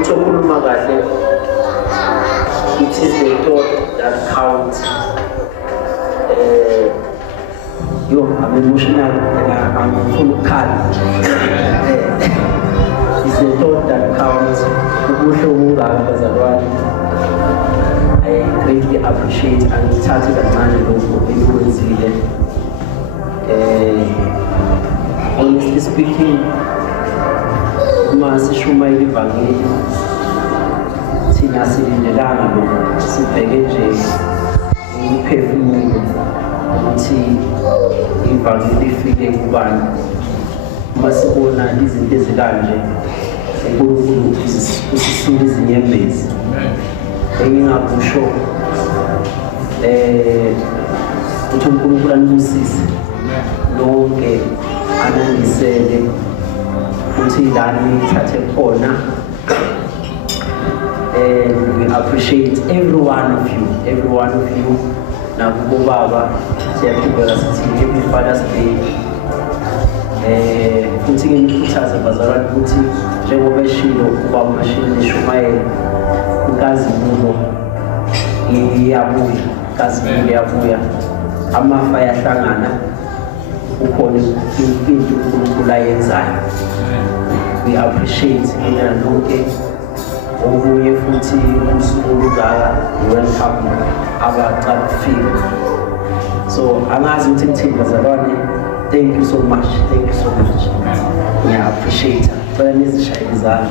ukhuluma kahle, it is the thought that counts. I'm emotional and I'm full of calm. It's the thought that counts. I greatly appreciate and touch that man honestly speaking, masishumayela ivangeli thina silindelanga lokho sibheke nje umphefumulo ukuthi ivangeli ifike kubani. Masibona izinto ezikanje uNkulunkulu usisula izinyembezi engingakusho ukuthi uNkulunkulu anibusise lonke anandisele ukuthi lani thathe khona. And we appreciate every one of you. Nakubo baba siyaqhubeka sithi happy Father's Day. Futhi ngikhuthaza abazalwane ukuthi njengoba eshilo ubaba uMashini Shumayela uNkazimulo iyabuya, amafa ayahlangana, ukhona into uNkulunkulu ayenzayo. We appreciate mina lonke obuye futhi usuku olungaka welcome abaqala ukufika. So angazi ukuthi ngithini bazalwane, thank you so much. Yeah, appreciate it. But I need to share this out.